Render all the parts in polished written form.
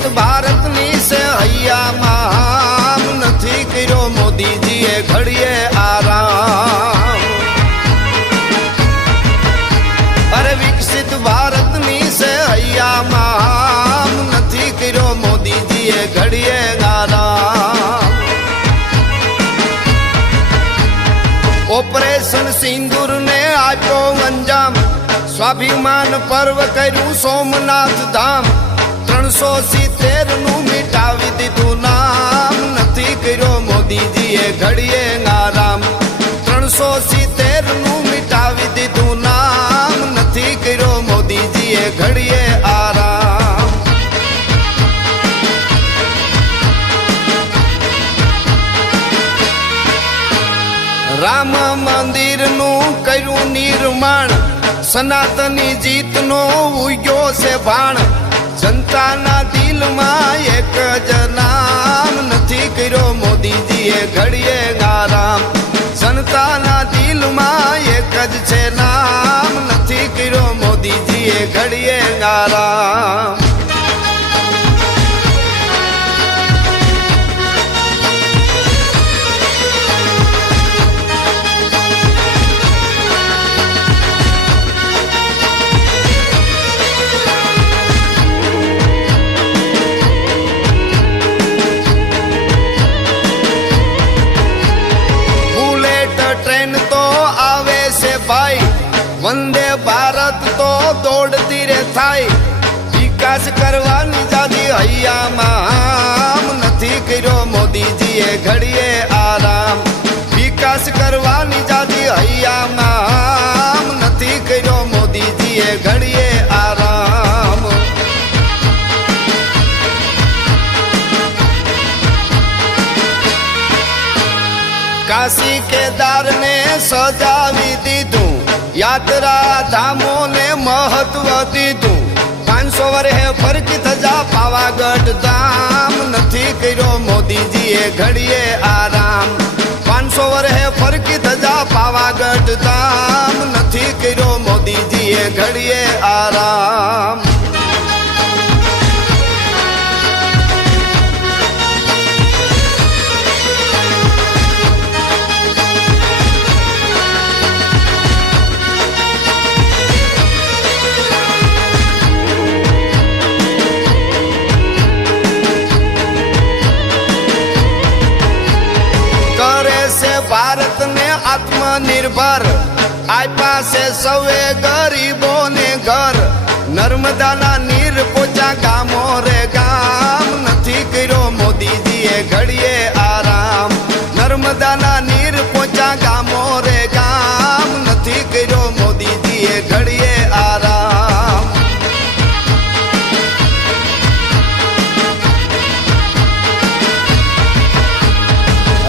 વિકસિત ભારતની સે હૈયામાં નથી કર્યો મોદીજીએ ઘડીએ આરામ. અરે વિકસિત ભારતની સે હૈયામાં નથી કર્યો મોદીજીએ ઘડીએ આરામ. ઓપરેશન સિંદૂર ને આપ્યો અંજામ, સ્વાભિમાન પર્વ કર્યું સોમનાથ ધામ. 370 નું મિટાવી દીધું નામ, નથી કર્યો મોદીજીએ ઘડીએ આરામ. 370 નું મિટાવી દીધું નામ, નથી કર્યો મોદીજીએ ઘડીએ આરામ. રામ મંદિરનું કર્યું નિર્માણ, સનાતની જીતનો ઉગ્યો છે બાણ. જનતાના દિલમાં એક જ નામ, નથી કર્યો મોદીજીએ ઘડીએ આરામ. જનતાના દિલમાં એક જ છે નામ, નથી કર્યો મોદીજીએ ઘડીએ આરામ. વંદે ભારત તો દોડતી રે થાય, વિકાસ કરવાની જાદી હૈયામાં નથી કર્યો મોદીજીએ ઘડીએ આરામ. વિકાસ કરવાની જાદી હૈયામાં નથી કર્યો મોદીજીએ ઘડીએ આરામ. કાશી કેદારને સજાવી દીધું, યાત્રા ધામોને મહત્વ દીધું. 500 વર્ષે ફરકી થજા પાવાગઢ ધામ, નથી કર્યો મોદીજીએ ઘડીએ આરામ. 500 વર્ષે ફરકી થજા પાવાગઢ ધામ, નથી કર્યો મોદીજીએ ઘડીએ આરામ. ભારતને આત્મનિર્ભર આપ્યા છે સૌએ ગરીબોને ઘર. નર્મદાના નીર પોચા ગામો રે ગામ, નથી કર્યો મોદીજીએ ઘડીએ આરામ. નર્મદાના નીર પોચા ગામો રે ગામ, નથી કર્યો મોદીજીએ ઘડીએ આરામ.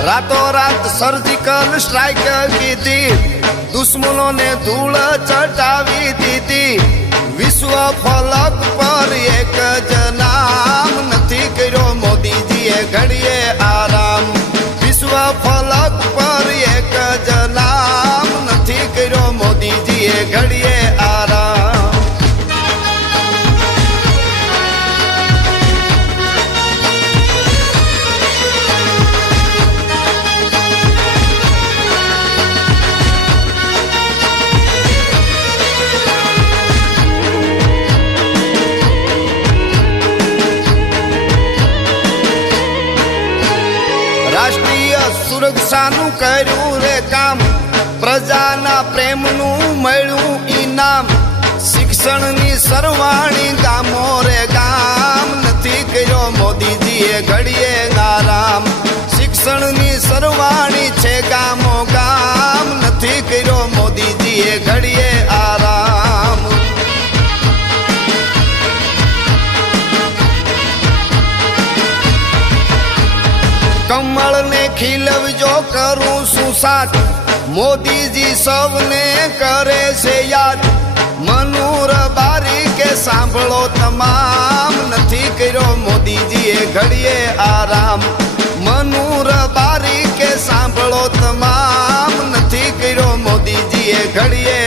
રાતો રાત સર્જિકલ સ્ટ્રાઇક કીધી, દુશ્મનોને ધૂળ ચટાવી દીધી. વિશ્વ ફલક પર એક જ નામ, નથી કર્યો મોદીજીએ ઘડીએ આરામ. વિશ્વ ફલક પર એક જ નામ, નથી કર્યો મોદીજીએ ઘડીએ આરામ. રાષ્ટ્રીય સુરક્ષાનું કર્યું રે કામ, પ્રજાના પ્રેમનું મળ્યું ઈનામ. શિક્ષણની સરવાણી ગામો રે ગામ, નથી કર્યો મોદીજીએ ઘડીએ આરામ. શિક્ષણની સરવાણી છે ગામો ગામ, નથી કર્યો મોદીજીએ ઘડીએ આરામ. કમળને ખીલવજો કરું શું સાથ, મોદીજી સૌને કરે છે યાદ. મનૂર બારી કે સાંભળો તમામ, નથી કર્યો મોદીજીએ ઘડીએ આરામ. મનૂર બારી કે સાંભળો તમામ, નથી કર્યો મોદીજીએ ઘડીએ